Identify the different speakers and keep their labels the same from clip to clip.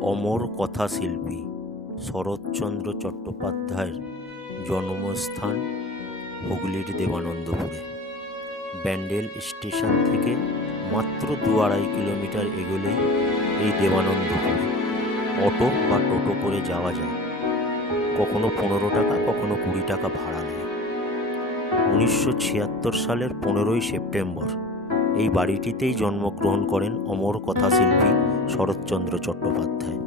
Speaker 1: অমর কথাশিল্পী শরৎচন্দ্র চট্টোপাধ্যায়ের জন্মস্থান হুগলির দেবানন্দপুরে। ব্যান্ডেল স্টেশন থেকে মাত্র দু আড়াই কিলোমিটার এগোলেই এই দেবানন্দপুর অটো বা টোটো করে যাওয়া যায়। কখনো পনেরো টাকা, কখনো কুড়ি টাকা ভাড়া নেয়। উনিশশো ছিয়াত্তর সালের পনেরোই সেপ্টেম্বর এই বাড়িটিতেই জন্মগ্রহণ করেন অমর কথাশিল্পী শরৎচন্দ্র চট্টোপাধ্যায়।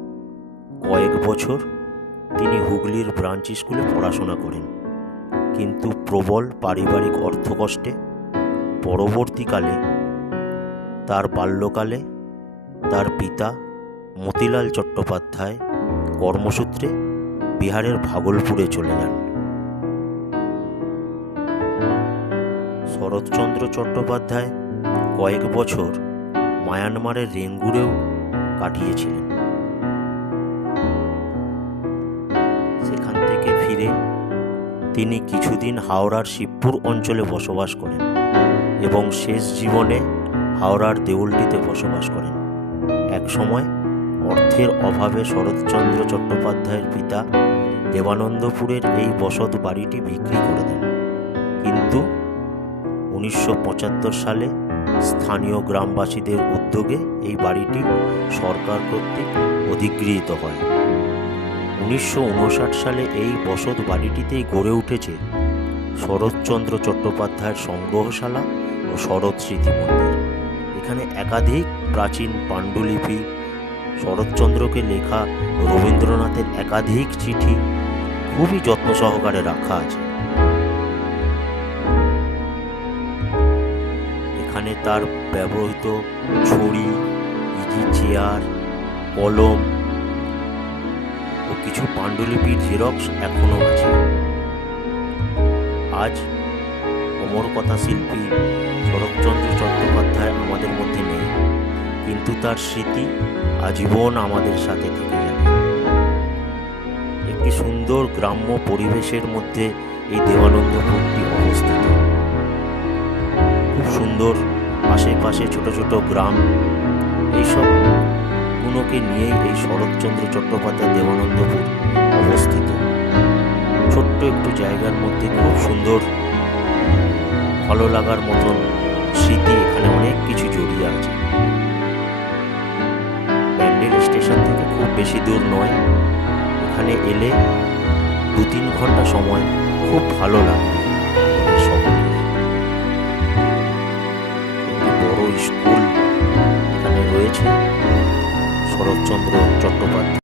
Speaker 1: কয়েক বছর তিনি হুগলির ব্রাঞ্চ স্কুলে পড়াশোনা করেন। কিন্তু প্রবল পারিবারিক অর্থকষ্টে পরবর্তীকালে তার বাল্যকালে তার পিতা মতিলাল চট্টোপাধ্যায় কর্মসূত্রে বিহারের ভাগলপুরে চলে যান। শরৎচন্দ্র চট্টোপাধ্যায় কয়েক বছর মায়ানমারের রেঙ্গুরেও কাটিয়েছিলেন। সেখান থেকে ফিরে তিনি কিছুদিন হাওড়ার শিবপুর অঞ্চলে বসবাস করেন এবং শেষ জীবনে হাওড়ার দেউলটিতে বসবাস করেন। একসময় অর্থের অভাবে শরৎচন্দ্র চট্টোপাধ্যায়ের পিতা দেবানন্দপুরের এই বসত বাড়িটি বিক্রি করে দেন। কিন্তু উনিশশো পঁচাত্তর সালে স্থানীয় গ্রামবাসীদের উদ্যোগে এই বাড়িটি সরকার কর্তৃক অধিগৃহীত হয়। উনিশশো উনষাট সালে এই বসত বাড়িটিতেই গড়ে উঠেছে শরৎচন্দ্র চট্টোপাধ্যায়ের সংগ্রহশালা ও শরৎ স্মৃতি মন্দির। এখানে একাধিক প্রাচীন পাণ্ডুলিপি, শরৎচন্দ্রকে লেখা রবীন্দ্রনাথের একাধিক চিঠি খুবই যত্ন সহকারে রাখা আছে। এখানে তার ব্যবহৃত ছড়ি ইজি চেয়ার, কলম ও কিছু পাণ্ডুলিপির জেরক্স এখনও আছে। আজ অমর কথা শিল্পী শরৎচন্দ্র চট্টোপাধ্যায় আমাদের মধ্যে নেই, কিন্তু তার স্মৃতি আজীবন আমাদের সাথে থেকে যাবে। একটি সুন্দর গ্রাম্য পরিবেশের মধ্যে এই দেবানন্দপুরটি অবস্থিত। খুব সুন্দর আশেপাশে ছোট ছোট গ্রাম, এইসব গুলোকে নিয়েই এই শরৎচন্দ্র চট্টোপাধ্যায় দেবানন্দপুর অবস্থিত। ছোট্ট একটু জায়গার মধ্যে খুব সুন্দর ভালো লাগার মতন স্মৃতি এখানে অনেক কিছু জড়িয়ে আছে। ব্যান্ডেল স্টেশন থেকে খুব বেশি দূর নয়। এখানে এলে দু তিন ঘণ্টা সময় খুব ভালো লাগবে স্কুল এখানে রয়েছে শরৎচন্দ্র চট্টোপাধ্যায়।